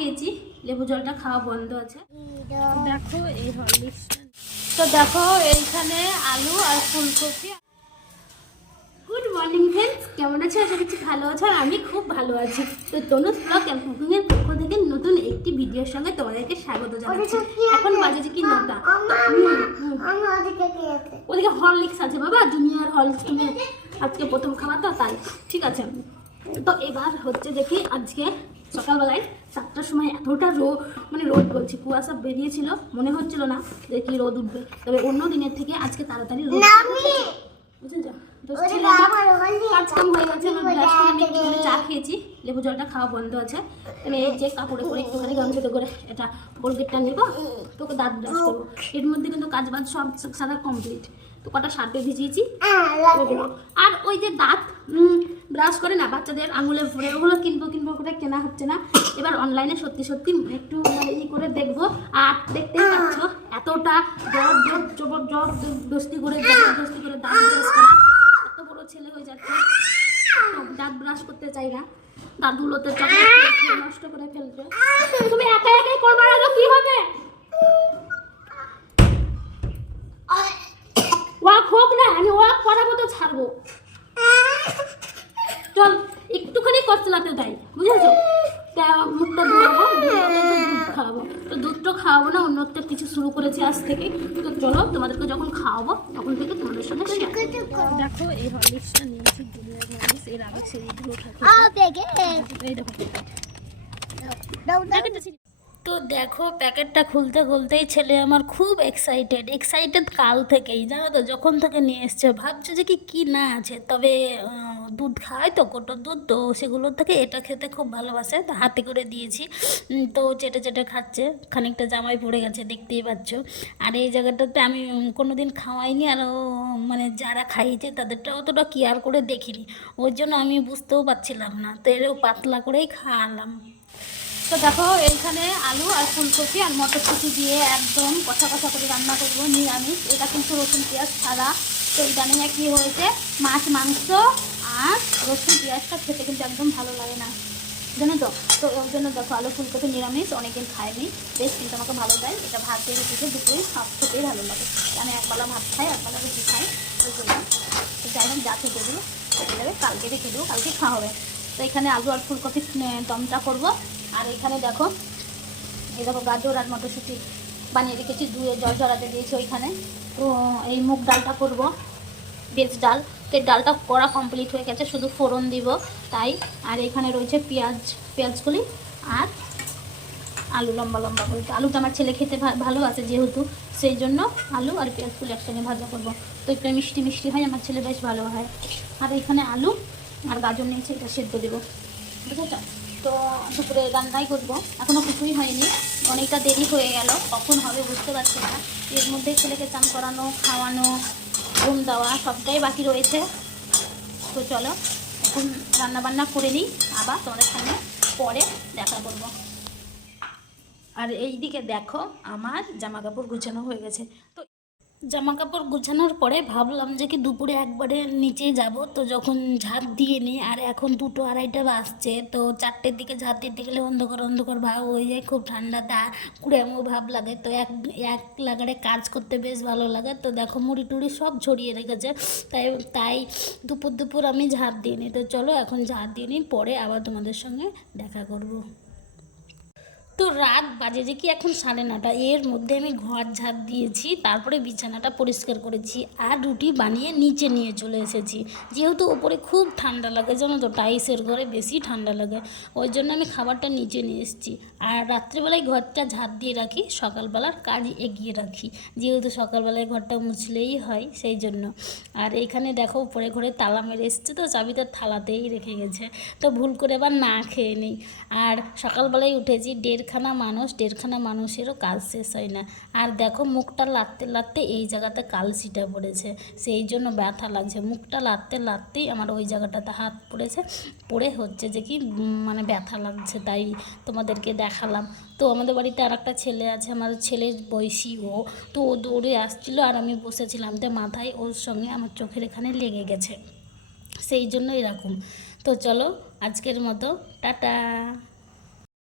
খেয়েছি, লেবু জলটা খাওয়া বন্ধ আছে। দেখো এই হরলিক্স, তো দেখো এইখানে আলু আর ফুলকপি। গুড মর্নিং ফ্রেন্ডস, কেমন আছো? আশা করছি ভালো আছো, আর আমি খুব ভালো আছি। তো তনুজ ব্লগ এন্ড কুকিং এর পক্ষ থেকে নতুন একটি ভিডিওর সঙ্গে তোমাদেরকে স্বাগত জানাচ্ছি। এখন বাজে যে কি 9টা। ওদিকে হরলিক্স আছে বাবা, জুনিয়র হরলিক্স, তুমি আজকে প্রথম খাওয়া তো তাই ঠিক আছে। তো এবার হচ্ছে দেখি আজকে সকালবেলায় 7টার সময় এতটা রোদ বলছি, কুয়াশা বেরিয়েছিল, মনে হচ্ছিল না যে কি রোদ উঠবে, তবে অন্য দিনের থেকে আজকে তাড়াতাড়ি রোদ বুঝেছো। কাজ কাম হয়ে গেছে, আমি চা খেয়েছি, লেবু জলটা খাওয়া বন্ধ আছে। আমি এই যে কাপড়ে করে একটুখানি গরম করে এটা কোলগেটটা নেবো, তোকে দাঁত ব্রাশ করবো। এর মধ্যে কিন্তু কাজ বাজ সব সারা কমপ্লিট। তো কটা শার্পে ভিজিয়েছি ওগুলো, আর ওই যে দাঁত ব্রাশ করে না বাচ্চাদের আঙুলের ভরে, ওগুলো কিনবো করে কেনা হচ্ছে না। এবার অনলাইনে সত্যি একটু ই করে দেখবো। আর দেখতেই পাচ্ছ এতটা জবরদস্তি করে দাঁত ব্রাশ করা, এত বড় ছেলে হয়ে যাচ্ছে, দাঁত ব্রাশ করতে চাই না, দাঁতগুলোতে নষ্ট করে ফেলবে। তুমি একা একাই করবার আগে কি হবে, ওয়াক হোক না, আমি ওয়াক করাবো তো ছাড়বো। চল একটুখানি কচলাতে দেয়, বুঝেছো? মুখটা ধোয়াবো, দুধ খাওয়াবো, তো দুধটা খাওয়াবো না, অন্য একটা কিছু শুরু করেছি আজ থেকে। তো চলো তোমাদেরকে যখন খাওয়াবো তখন থেকে তোমাদের সঙ্গে দেখো এই হরলিক্সটা নিয়েছি, জুনিয়র হরলিক্স। এর আগে ছেলেগুলো থাকে। তো দেখো প্যাকেটটা খুলতেই ছেলে আমার খুব এক্সাইটেড কাল থেকেই, জানো তো, যখন থেকে নিয়ে এসছে। ভাবছে যে কি না আছে, তবে দুধ খাওয়াই তো, কোটোর দুধ, তো সেগুলোর থেকে এটা খেতে খুব ভালোবাসে, তো হাতে করে দিয়েছি। তো চেটে খাচ্ছে, খানিকটা জামাই পড়ে গেছে দেখতেই পাচ্ছ। আর এই জায়গাটাতে আমি কোনো দিন খাওয়াইনি, আর মানে যারা খাইয়েছে তাদেরটা অতটা কেয়ার করে দেখিনি, ওই জন্য আমি বুঝতেও পারছিলাম না, তো এরও পাতলা করেই খাওয়ালাম। তো দেখো এইখানে আলু আর ফুলকপি আর মটরশুঁটি দিয়ে একদম কষা করে রান্না করবো, নিরামিষ। এটা কিন্তু রসুন পেঁয়াজ ছাড়া। তো এই জানি না কী হয়েছে, মাছ মাংস আর রসুন পেঁয়াজটা খেতে কিন্তু একদম ভালো লাগে না, জানো তো। তো ওর জন্য দেখো আলু ফুলকপি নিরামিষ, অনেকদিন খাইনি, বেশ কিন্তু আমাকে ভালো দেয়। এটা ভাত দিয়ে রুটিতে দুটোই সব খেতেই ভালো লাগে। আমি একবেলা ভাত খাই, একবেলা রুটি খাই, ওই জন্য। তো যাই হোক, যা খেতে দিলো খেতে দেবে, কালকে রেখে দেবো, কালকে খাওয়া হবে। তো এখানে আলু আর ফুলকপি দমটা করবো। আর এখানে দেখো গাজর আর মটরশুঁটি বানিয়ে রেখেছি, ধুয়ে জল ঝরাতে দিয়েছি ওইখানে। তো এই মুগ ডালটা করব, ভেজ ডাল। তো এই ডালটা করা কমপ্লিট হয়ে গেছে, শুধু ফোড়ন দিব তাই। আর এখানে রয়েছে পেঁয়াজগুলি আর আলু লম্বা করে। তো আলুটা আমার ছেলে খেতে ভালোবাসে যেহেতু, সেই জন্য আলু আর পেঁয়াজগুলি একসঙ্গে ভাজা করবো। তো একটু মিষ্টি হয়, আমার ছেলে বেশ ভালো হয়। আর এখানে আলু আর গাজর নিয়েছে, এটা সেদ্ধ দেবো, বুঝেছ। তো দুপুরে রান্নাই করবো, এখনও কিছুই হয়নি, অনেকটা দেরি হয়ে গেল, কখন হবে বুঝতে পারছি না। এর মধ্যে ছেলেকে চান করানো, খাওয়ানো, ঘুম দেওয়া সবটাই বাকি রয়েছে। তো চলো এখন রান্নাবান্না করে নিই, আবার তোমাদের সামনে পরে দেখা করবো। আর এই দিকে দেখো আমার জামা কাপড় গুছানো হয়ে গেছে। তো জামা কাপড় গুছানোর পরে ভাবলাম যে কি দুপুরে একবারে নিচে যাব, তো যখন ঝাঁপ দিয়ে নিই, আর এখন 2টো 2:30 বাজছে, তো 4টের দিকে ঝাঁপ দিতে গেলে অন্ধকার ভাব হয়ে যায়, খুব ঠান্ডা কুড়েমো ভাব লাগে। তো এক লাগারে কাজ করতে বেশ ভালো লাগে। তো দেখো মুড়ি টুড়ি সব ছড়িয়ে রেখেছে, তাই দুপুর আমি ঝাঁপ দিয়ে নিই। তো চলো এখন ঝাঁপ দিয়ে নিই, পরে আবার তোমাদের সঙ্গে দেখা করব। তো রাত বাজে যে কি এখন 9:30, এর মধ্যে আমি ঘর ঝাড় দিয়েছি, তারপরে বিছানাটা পরিষ্কার করেছি, আর রুটি বানিয়ে নিচে নিয়ে চলে এসেছি। যেহেতু ওপরে খুব ঠান্ডা লাগে, জানো তো, টাইসের ঘরে বেশি ঠান্ডা লাগে, ওই জন্য আমি খাবারটা নিচে নিয়ে এসেছি। আর রাত্রিবেলায় ঘরটা ঝাড় দিয়ে রাখি, সকালবেলার কাজ এগিয়ে রাখি, যেহেতু সকালবেলায় ঘরটা মুছলেই হয়, সেই জন্য। আর এইখানে দেখো উপরে ঘরে তালা মেরে এসছে, তো চাবিটা থালাতেই রেখে গেছে, তো ভুল করে আবার না খেয়ে নিই। আর সকালবেলায় উঠেছি, দেড়খানা মানুষেরও কাজ শেষ হয় না। আর দেখো মুখটা লাগতে এই জায়গাতে কালসিটা পড়েছে, সেই জন্য ব্যথা লাগছে। মুখটা লাগতেই আমার ওই জায়গাটাতে হাত পড়ে হচ্ছে যে কি মানে ব্যথা লাগছে, তাই তোমাদেরকে দেখালাম। তো আমাদের বাড়িতে আর একটা ছেলে আছে, আমার ছেলের বয়সী ও, তো ও দৌড়ে আসছিলো, আর আমি বসেছিলাম, তো মাথায় ওর সঙ্গে আমার চোখের এখানে লেগে গেছে, সেই জন্য এরকম। তো চলো আজকের মতো টাটা।